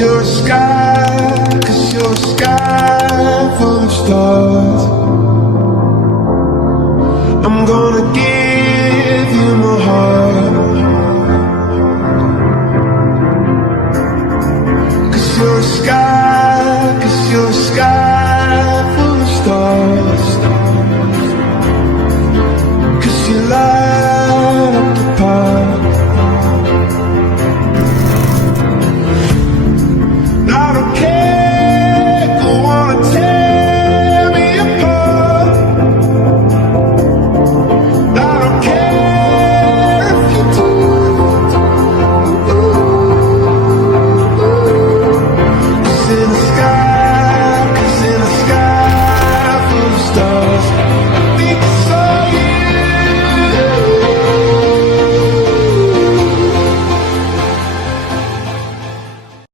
you're a sky, 'cause you're a sky full of stars. I'm gonna give you my heart, 'cause you're a sky, 'cause you're a sky